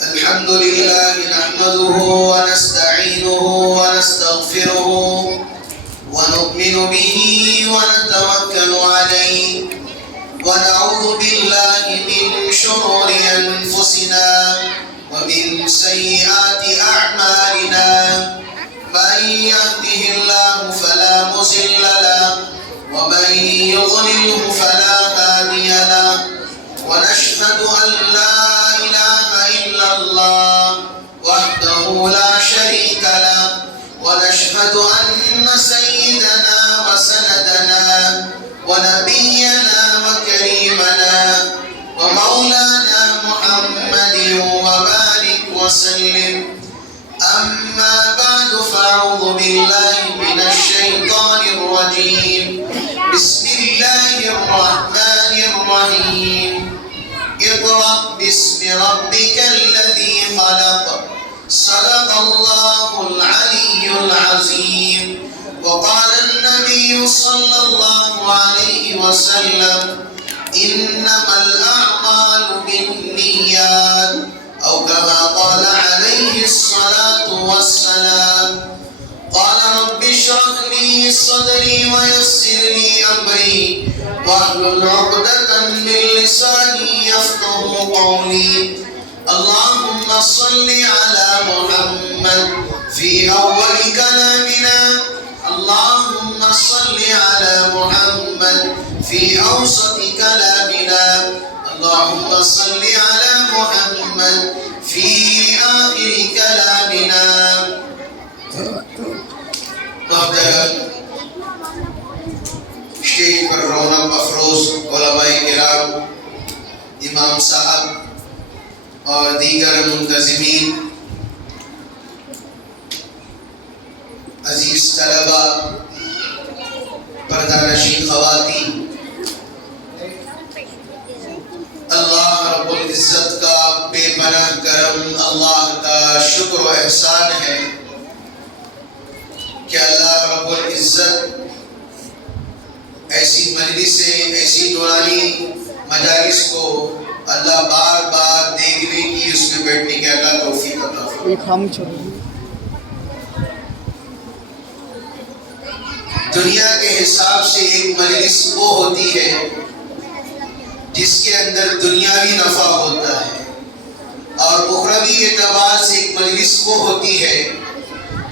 الحمد لله نحمده ونستعينه ونستغفره ونؤمن به ونتوكل عليه ونعوذ بالله من شرور أنفسنا ومن سيئات أعمالنا من يهده الله فلا مضل له ومن يضلله فلا هادي له ونشهد أن لا إله إلا الله وحده لا شريك له ونشهد أن سيدنا وسندنا ونبينا وكريمنا ومولانا محمد وبارك وسلم. أما بعد فأعوذ بالله من الشيطان الرجيم. بسم الله الرحمن الرحيم. اقرأ باسم ربك الذي خلق. صدق الله العلي العظيم. وقال النبي صلى الله عليه وسلم إنما الأعمال بالنيات أو كما قال عليه الصلاة والسلام. قال رب اشرح لي صدري ويسر لي أمري واحلل عقدة من لساني يفقهوا قولي. اللهم صل على محمد في أول كلامنا. اللهم صل على محمد في أوسط كلامنا. اللهم صل على محمد في آخر كلامنا. محترم اسٹیج پر رونق افروز علماء کرام، امام صاحب اور دیگر منتظمین، عزیز طلبہ، پردہ نشین خواتین، اللہ رب العزت کا بے پناہ کرم، اللہ کا شکر و احسان ہے کہ اللہ رب العزت ایسی مجلسیں، ایسی نورانی مجالس کو اللہ بار بار دیکھنے کی، اس میں بیٹھنے کی اللہ توفیق عطا فرمائے. دنیا کے حساب سے ایک مجلس وہ ہوتی ہے جس کے اندر دنیاوی نفع ہوتا ہے، اور اخروی اعتبار سے ایک مجلس وہ ہوتی ہے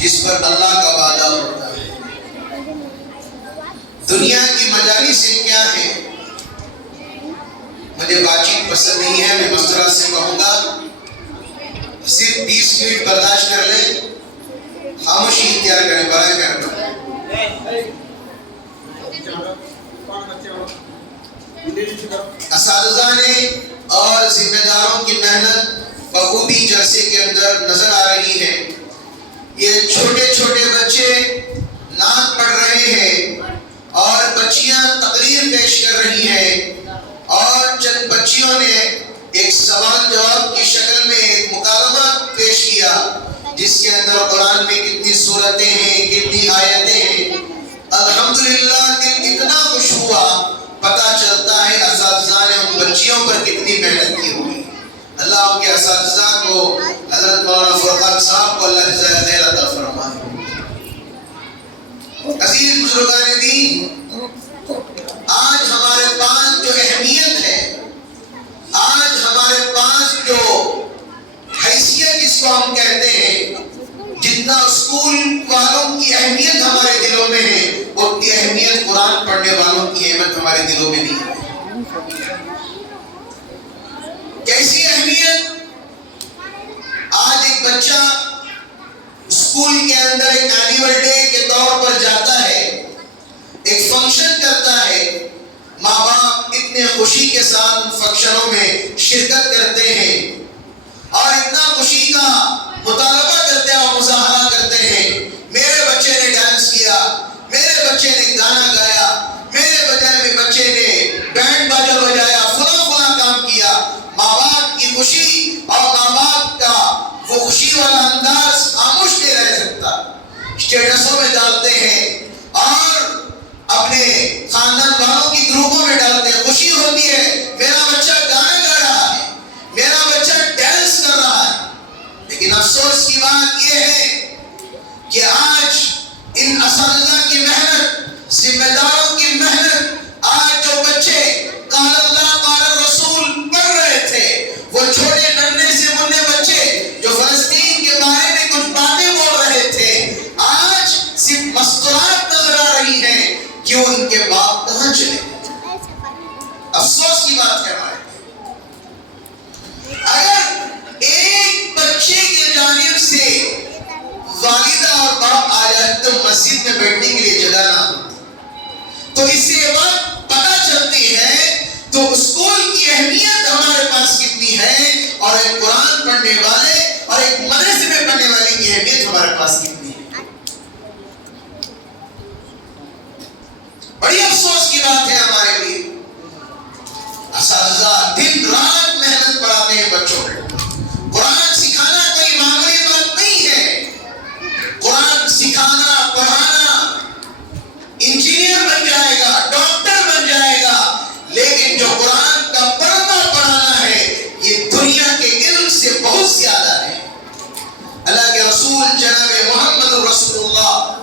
جس پر اللہ کا وعدہ ہوتا ہے. دنیا کی مجالس کیا ہیں؟ مجھے بات چیت پسند نہیں ہے، میں مسئلہ سے کہوں گا صرف 20 منٹ برداشت کر لیں، خاموشی اختیار کریں، برائے کرنا. اساتذہ نے اور ذمہ داروں کی محنت بخوبی جلسے کے اندر نظر آ رہی ہے. یہ چھوٹے چھوٹے بچے نعت پڑھ رہے ہیں اور بچیاں تقریر پیش کر رہی ہیں، اور چند بچیوں نے ایک سوال جواب کی شکل میں ایک مکالمہ پیش کیا جس کے اندر قرآن میں کتنی سورتیں ہیں، کتنی آیتیں ہیں. الحمدللہ دل اتنا خوش ہوا، پتہ چلتا ہے اساتذہ نے ان بچیوں پر کتنی محنت کی ہوئی. اللہ ان کے اساتذہ کو، حضرت مولانا فرقان صاحب کو اللہ جزائے خیر عطا فرمائے. عزیز بزرگان دین، آج ہمارے پاس جو اہمیت ہے، آج ہمارے پاس جو حیثیت جس کو ہم کہتے ہیں، جتنا اسکول والوں کی اہمیت ہمارے دلوں میں ہے، اتنی اہمیت قرآن پڑھنے والوں کی اہمیت ہمارے دلوں میں نہیں ہے. کیسی اہمیت؟ آج ایک بچہ اسکول کے اندر ایک اینیول ڈے کے طور پر جاتا ہے، ایک فنکشن کرتا ہے، ماں باپ اتنے خوشی کے ساتھ ان فنکشنوں میں شرکت کرتے ہیں اور اتنا خوشی کا مطالبہ کرتے ہیں اور مظاہرہ کرتے ہیں. میرے بچے نے ڈانس کیا، میرے بچے نے گانا گایا، میرے بچے نے بینڈ باجا بجایا، فلاں کام کیا. ماں باپ کی خوشی اور ماں باپ کا وہ خوشی والا انداز خاموش نہیں رہ سکتا. اسٹیٹسوں میں ڈالتے ہیں اور اپنے خاندان والوں کی گروپوں میں ڈالتے ہیں. خوشی ہوتی ہے میرا بچہ گانا گا رہا ہے، میرا بچہ ڈانس کر رہا ہے. تو مسجد میں بیٹھنے کے لیے جگہ نہ ہوتی. تو اس سے یہ بات پتہ چلتی ہے تو اسکول کی اہمیت ہمارے پاس کتنی ہے اور ایک قرآن پڑھنے والے اور ایک مدرسے میں پڑھنے والے کی اہمیت ہمارے پاس کتنی ہے. بڑی افسوس کی بات ہے ہمارے لیے. اساتذہ دن رات محنت پڑھاتے ہیں بچوں کو. قرآن سکھانا کوئی معمولی بات نہیں ہے. قرآن سکھانا پڑھانا انجینئر بن جائے گا, ڈاکٹر بن جائے گا, لیکن جو قرآن کا پڑھنا پڑھانا ہے یہ دنیا کے علم سے بہت زیادہ ہے. اللہ کے رسول جناب محمد رسول اللہ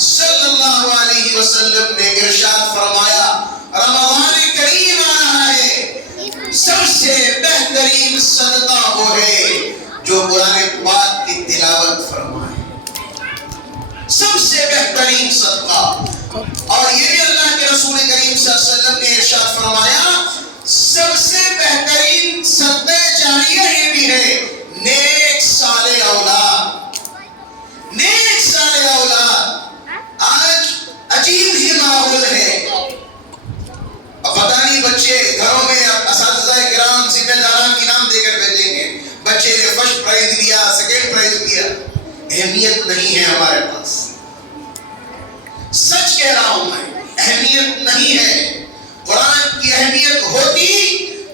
صلی اللہ علیہ وسلم نے ارشاد فرمایا, رمضان کریم آ رہا ہے, سب سے بہترین صدقہ وہ ہے جو قرآن پاک کی تلاوت فرمائے. سب سے بہترین صدقہ. اور یہ بھی اللہ کے رسول کریم صلی اللہ علیہ وسلم نے ارشاد فرمایا, سب سے بہترین صدقہ جاریہ یہ بھی ہے نیک صالح اولاد. نیک صالح اولاد. آج عجیب ہی ماحول ہے. اب پتہ نہیں بچے گھروں میں اساتذہ کرام ذمہ داران کی نام دے کر بھیجیں گے, بچے نے فرسٹ پرائز دیا, سیکنڈ پرائز دیا. اہمیت نہیں ہے ہمارے پاس. سچ کہہ رہا ہوں میں, اہمیت نہیں ہے. قرآن کی اہمیت ہوتی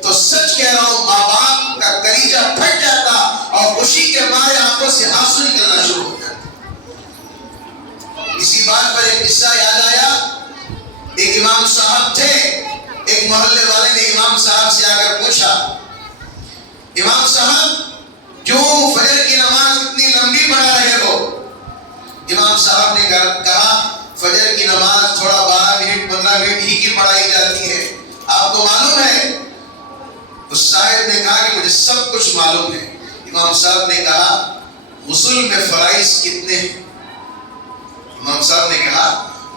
تو سچ کہہ رہا ہوں ماں باپ کا کلیجہ پھٹ جاتا اور خوشی کے مارے آنکھوں سے آنسو نکلنا شروع ہو جاتا. اسی بات پر ایک قصہ یاد آیا. ایک امام صاحب تھے, ایک محلے والے نے امام صاحب سے آ کر پوچھا, امام صاحب جو فجر کی نماز اتنی لمبی پڑھا رہے ہو. امام صاحب نے کہا, فجر کی نماز تھوڑا 12 منٹ 15 منٹ ہی کی پڑھائی جاتی ہے, آپ کو معلوم ہے؟ اس صاحب نے کہا کہ مجھے سب کچھ معلوم ہے. امام صاحب نے کہا, غسل میں فرائض کتنے ہیں؟ امام صاحب نے کہا,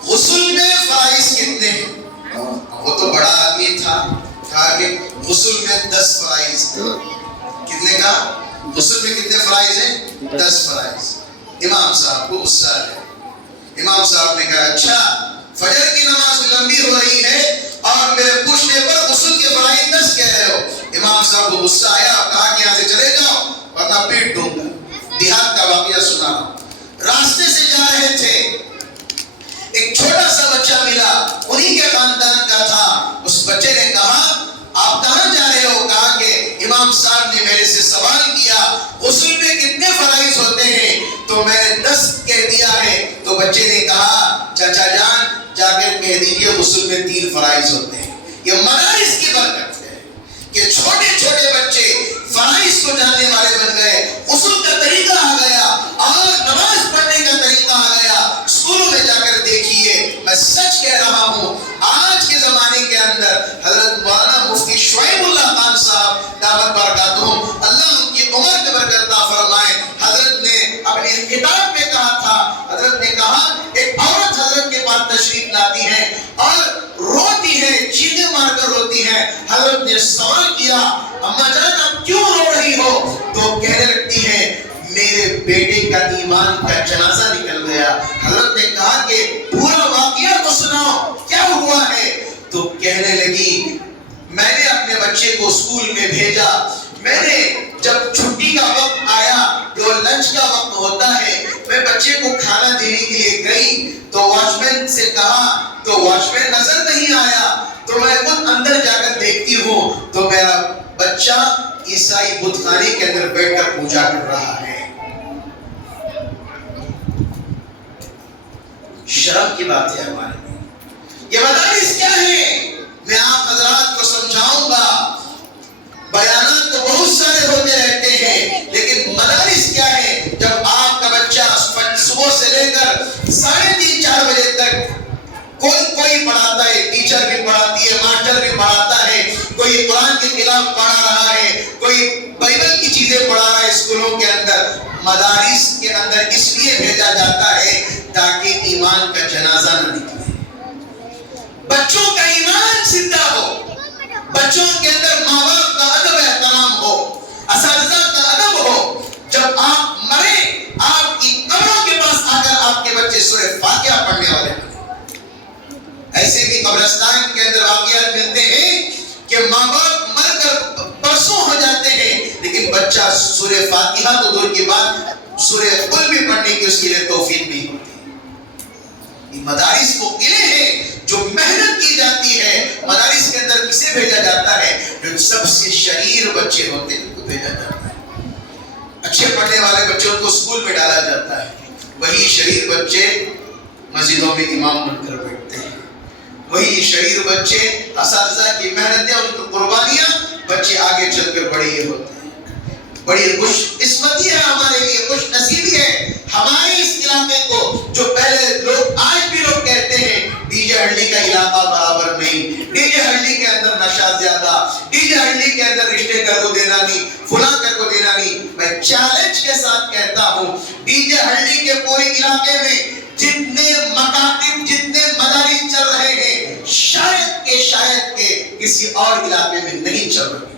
غسل میں فرائض کتنے ہیں؟ وہ تو بڑا آدمی تھا, کہا کہ غسل میں 10 فرائض. کتنے کا غسل میں کتنے فرائض ہیں؟ 10 فرائض. امام صاحب کو غصہ آیا. امام صاحب نے کہا, اچھا فجر کی نماز لمبی ہو رہی ہے اور میرے پوچھنے پر غسل کے فرائض 10 کہہ رہے ہو. امام صاحب کو غصہ آیا, کہا کہ یہاں سے چلے جاؤ ورنہ پیٹ دوں گا. دیہات کا واقعہ سنا. راستے سے جا رہے تھے, ایک چھوٹا سا بچہ ملا, انہی کے خاندان کا تھا. اس بچے نے کہا, آپ کہاں جا رہے ہو؟ کہا کہ امام صاحب نے میرے سے سوال کیا غسل میں کتنے فرائض ہوتے ہیں, تو میں نے 10 کہہ دیا ہے. تو بچے نے کہا, چچا جان جا کر کہہ دیجئے غسل میں 3 فرائض ہوتے ہیں. یہ مدارس کی برکت ہے کہ چھوٹے چھوٹے بچے فرائض کو جاننے والے بن گئے. غسل کا طریقہ آ گیا اور نماز پڑھنے کا طریقہ آ گیا. اسکولوں میں جا کر دیکھیے, میں سچ کہہ رہا ہوں, آج کے زمانے کے اندر حضرت مولانا مفتی شعیب اللہ خان صاحب دامت برکاتہم, اللہ ان کی عمر میں برکت عطا فرمائے, حضرت نے اپنے خطاب میں کہا تھا, حضرت نے کہا ایک عورت حضرت کے پاس تشریف لاتی ہے اور روتی ہے, چیخیں مار کر روتی ہے. حضرت نے سوال کیا, اماں جان آپ کیوں رو رہی ہو؟ تو کہنے لگتی ہے, میرے بیٹے کا ایمان کا جنازہ نکل گیا. حضرت نے کہا کہ پورا واقعہ تو سناؤ, کیا ہوا ہے؟ تو کہنے لگی, میں نے اپنے بچے کو اسکول میں بھیجا, میں نے جب چھٹی کا وقت آیا, جو لنچ کا وقت ہوتا ہے, میں بچے کو کھانا دینے کے لیے گئی تو واچ مین سے کہا, تو واچ مین نظر نہیں آیا. تو میں خود اندر جا کر دیکھتی ہوں تو میرا بچہ عیسائی بت خانے کے اندر بیٹھ کر پوجا کر رہا ہے. شرم کی بات ہے ہمارے لیے. یہ مدارس کیا ہے؟ میں آپ حضرات کو سمجھاؤں گا. بیانات تو بہت سارے ہوتے رہتے ہیں, لیکن مدارس کیا ہے؟ جب آپ کا بچہ صبح سے لے کر 3:30 4 بجے تک کوئی پڑھاتا ہے, ٹیچر بھی پڑھاتی ہے, ماسٹر بھی پڑھاتا ہے, کوئی قرآن کے خلاف پڑھا رہا ہے, کوئی بائبل کی چیزیں پڑھا رہا ہے اسکولوں کے اندر. مدارس کے اندر اس لیے بھیجا جاتا ہے تاکہ ایمان کا جنازہ نہ نکلے, بچوں کا ایمان زندہ ہو, بچوں کے اندر ماں باپ کا ادب احترام ہو, اساتذہ کا ادب ہو. جب آپ مریں, آپ کی قبروں کے پاس آ کر آپ کے بچے سورہ بچہ سورہ فاتحہ تو دور کی بات سورہ قل بھی پڑھنے کی اس کے لیے توفیق نہیں ہوتی. یہ مدارس وہ قلعے ہیں جو محنت کی جاتی ہے. مدارس کے اندر کسے بھیجا جاتا ہے؟ جو سب سے شریر بچے ہوتے ہیں ان کو بھیجا جاتا ہے. اچھے پڑھنے والے بچوں کو اسکول میں ڈالا جاتا ہے. وہی شریر بچے مسجدوں میں امام بن کر بیٹھتے ہیں. وہی شریر بچے اساتذہ کی محنتیں ان کی قربانیاں بچے آگے چل کر بڑے یہ ہوتے ہیں. بڑی خوش قسمتی ہے ہمارے لیے, خوش نصیبی ہے ہمارے اس علاقے کو. جو پہلے لوگ آج بھی لوگ کہتے ہیں ڈی جے ہلڈی کا علاقہ برابر نہیں, ڈی جے ہلڈی کے اندر نشہ زیادہ, ڈی جے ہلڈی کے اندر رشتے کر کو دینا نہیں, فلاں کر کو دینا نہیں. میں چیلنج کے ساتھ کہتا ہوں ڈی جے ہلڈی کے پورے علاقے میں جتنے مکاتب جتنے مدارس چل رہے ہیں شاید کے کسی اور علاقے میں نہیں چل رہے.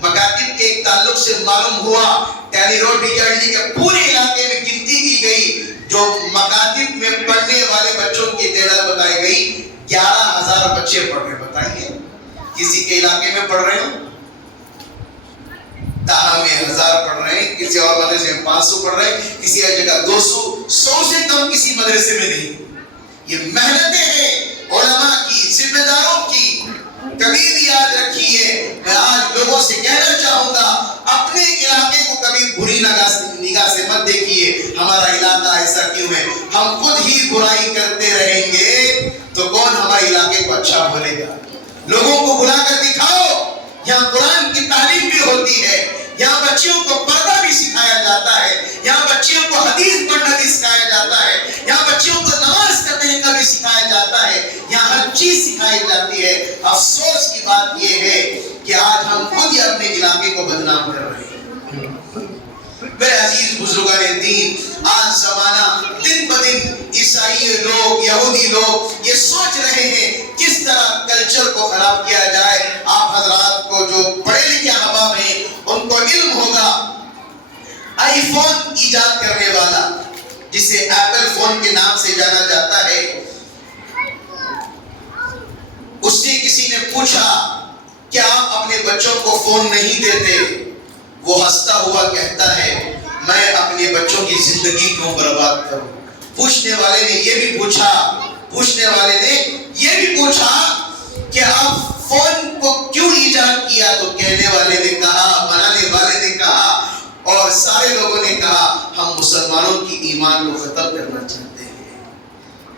مکاتب کے ایک تعلق سے معلوم ہوا ٹیلی روڈ ڈی جے ہلڈی کے پورے علاقے میں گنتی کی گئی جو مکاتب میں پڑھنے والے بچوں کی تعداد بتائی گئی 11,000 بچے پڑھ رہے. بتائیے کسی کے علاقے میں پڑھ رہے ہوں تاہا میں 1000 پڑھ رہے ہیں, کسی اور مدرسے میں 500 پڑھ رہے ہیں, کسی اور جگہ 200, 100 سے کم کسی مدرسے میں نہیں. یہ محنتیں ہیں علماء کی, ذمہ داروں کی. کبھی بھی یاد رکھیے, میں آج لوگوں سے کہنا چاہوں گا اپنے علاقے کو کبھی بری نگاہ سے مت دیکھیے. ہمارا علاقہ ایسا کیوں ہے؟ ہم خود ہی برائی کرتے رہیں گے تو کون ہمارے علاقے کو اچھا بولے گا؟ لوگوں کو بلا کر دکھاؤ. یہاں قرآن کی تعلیم بھی ہوتی ہے, یہاں بچیوں کو پردہ بھی سکھایا جاتا ہے, یہاں بچیوں کو حدیث پڑھنا بھی سکھایا جاتا ہے, یہاں بچیوں کو نماز کا طریقہ بھی سکھایا جاتا ہے, یہاں ہر چیز سکھائی جاتی ہے. افسوس کی بات یہ ہے کہ آج ہم خود ہی اپنے علاقے کو بدنام کر رہے ہیں. میرے عزیز بزرگان دین, آج زمانہ دن بدن عیسائی لوگ, یہودی لوگ یہ سوچ رہے ہیں کس طرح کلچر کو خراب کیا جائے. آپ حضرات کو جو پڑھے لکھے احباب ہیں ان کو علم ہوگا آئی فون ایجاد کرنے والا جسے ایپل فون کے نام سے جانا جاتا ہے, اس سے کسی نے پوچھا کہ آپ اپنے بچوں کو فون نہیں دیتے؟ وہ ہنستا ہوا کہتا ہے میں اپنے بچوں کی زندگی کیوں برباد کروں. پوچھنے والے نے یہ بھی پوچھا کہ آپ فون کو کیوں ایجاد کیا؟ تو کہنے والے نے کہا, بنانے والے نے کہا اور سارے لوگوں نے کہا ہم مسلمانوں کی ایمان کو ختم کرنا چاہتے ہیں.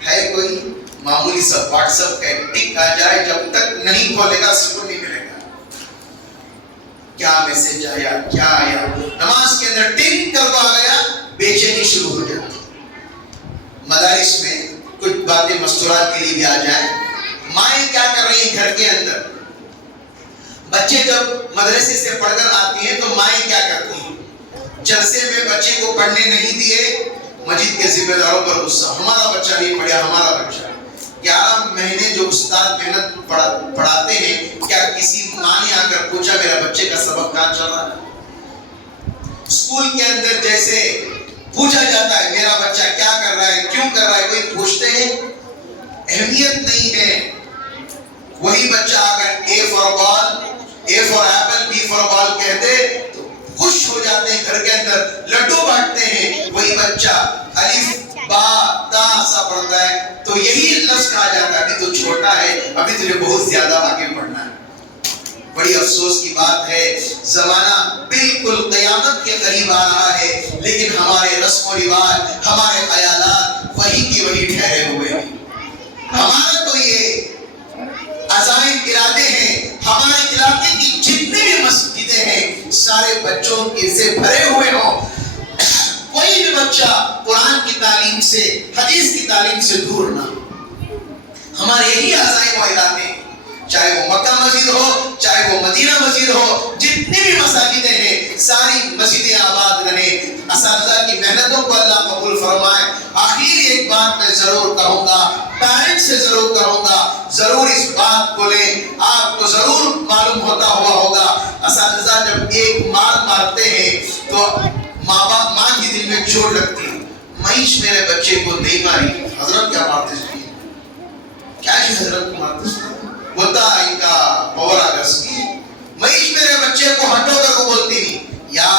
ہے کوئی معمولی سا واٹس ایپ کا ایک ٹک آ جائے, جب تک نہیں کھولے گا سکون نہیں ملے گا. کیا میسج آیا, کیا آیا, نماز کے اندر ٹنگ کر کو آ گیا, بے چینی شروع ہو جاتی. مدارس میں کچھ باتیں مستورات کے لیے بھی آ جائیں. مائیں کیا کر رہی ہیں گھر کے اندر؟ بچے جب مدرسے سے پڑھ کر آتی ہیں تو مائیں کیا کرتی ہیں؟ جلسے میں بچے کو پڑھنے نہیں دیے, مسجد کے ذمہ داروں پر غصہ, ہمارا بچہ نہیں پڑھا, ہمارا بچہ. 11 مہینے جو استاد محنت پڑھاتے ہیں, کیا کسی ماں نے آ کر پوچھا میرا بچے کا سبق کہاں چل رہا ہے؟ اسکول کے اندر جیسے پوچھا جاتا ہے میرا بچہ کیا کر رہا ہے, کیوں کر رہا ہے, کوئی پوچھتے ہیں؟ اہمیت نہیں ہے. وہی بچہ آ کر A for ball, A for apple, B for ball کہتے تو خوش ہو جاتے ہیں, گھر کے اندر لڈو بانٹتے ہیں. وہی بچہ الف با تا سا پڑھتا ہے تو یہی لفظ کہا جاتا ہے ابھی تو چھوٹا ہے, ابھی تجھے بہت زیادہ آگے پڑھنا ہے. بڑی افسوس کی بات ہے, زمانہ بالکل قیامت کے قریب آ رہا ہے لیکن ہمارے رسم و رواج, ہمارے خیالات وہی کی وہی ٹھہرے ہوئے ہیں. ہمارا تو یہ عزائم ارادے ہیں, ہمارے علاقے کی جتنے بھی مسجدیں ہیں سارے بچوں کے سے بھرے ہوئے ہوں. کوئی بھی بچہ قرآن کی تعلیم سے, حدیث کی تعلیم سے دور نہ. ہمارے یہی عزائم و ارادے ہیں, چاہے وہ مکہ مسجد ہو, چاہے وہ مدینہ مسجد ہو, جتنی بھی مساجدیں ہیں ساری مسجدیں آباد رہیں. اساتذہ کی محنتوں کو اللہ قبول فرمائے. آخر ایک بات میں ضرور کہوں گا, پیرنٹ سے ضرور کہوں گا, ضرور اس بات کو لیں. آپ کو ضرور معلوم ہوتا ہوا ہوگا اساتذہ جب ایک مار مارتے ہیں تو ماں کی دل میں چوٹ لگتی ہے. معیش میرے بچے کو نہیں ماری, حضرت کیا مارتے سنی, کیا حضرت کو مارتے سنی ہوتا ان کا پاور آگرس کی. معیش میرے بچے کو ہٹو کر کو بولتی نہیں, یا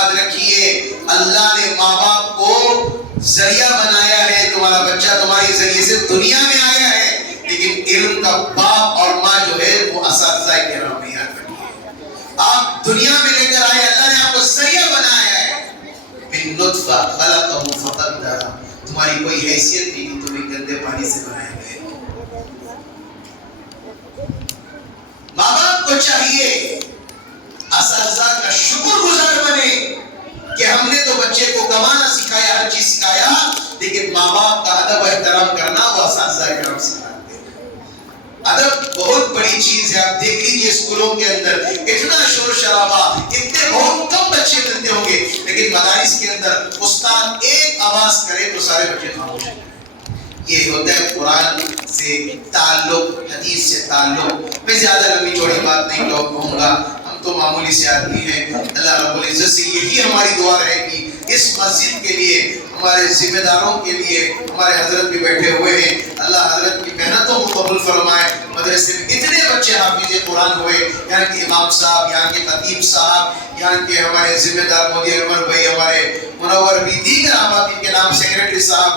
ذریعہ بنایا ہے، تمہارا بچہ تمہارے ذریعے سے دنیا میں آیا ہے، لیکن علم کا باپ اور ماں جو ہے وہ اساتذہ کرام نے یاد رکھی ہے۔ آپ دنیا میں لے کر آئے، اللہ نے آپ کو ذریعہ بنایا ہے۔ من نطفہ خلقہ فقدرہ، تمہاری کوئی حیثیت نہیں تھی، تمہیں گندے پانی سے بنایا گئے۔ ماں باپ کو چاہیے اساتذہ کا شکر گزار بنے کہ ہم نے تو بچے کو کمانا سکھایا، ہر چیز سکھایا، لیکن ماں باپ کا ادب و احترام کرنا وہ اساتذہ کرام سکھاتے ہیں۔ ادب بہت بڑی چیز ہے۔ آپ دیکھ لیجیے اسکولوں کے اندر اتنا شور شرابہ، اتنے بہت کم بچے ملتے ہوں گے، لیکن مدارس کے اندر استاد ایک آواز کرے تو سارے بچے خاموش ہیں۔ یہ ہوتا ہے قرآن سے تعلق، حدیث سے تعلق۔ میں زیادہ لمبی چوڑی بات نہیں کہوں گا، ہم تو معمولی سے آدمی ہیں۔ اللہ رب العزت سے یہی ہماری دعا رہے گی اس مسجد کے لیے، ہمارے ذمہ داروں کے لیے، ہمارے حضرت بھی بیٹھے ہوئے ہیں، اللہ حضرت کی محنتوں کو قبول فرمائے۔ مدرسے میں اتنے بچے حافظ قرآن ہوئے، یہاں کے امام صاحب، یہاں کے خطیب صاحب، یہاں کے ہمارے ذمہ دار مودی انور بھائی، ہمارے منور بھی، دیگر احباب کے نام سیکریٹری صاحب،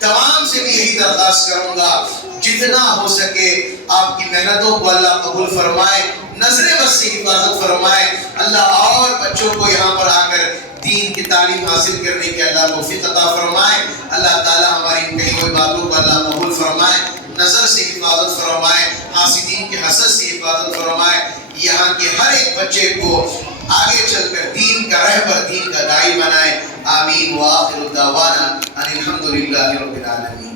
تمام سے بھی یہی درخواست کروں گا جتنا ہو سکے آپ کی محنتوں کو اللہ قبول فرمائے، نظر بد سے حفاظت فرمائے۔ اللہ اور بچوں کو یہاں پر آ کر دین کی تعلیم حاصل کرنے کی اللہ توفیق عطا فرمائے۔ اللہ تعالیٰ ہماری ان کہی ہوئی باتوں کو اللہ قبول فرمائے، نظر سے حفاظت فرمائے، حاسدین کے حسد سے حفاظت فرمائے۔ یہاں کے ہر ایک بچے کو آگے چل کر دین کا رہبر، دین کا داعی بنائے۔ آمین۔ وآخر دعوانا ان الحمد للہ رب العالمین۔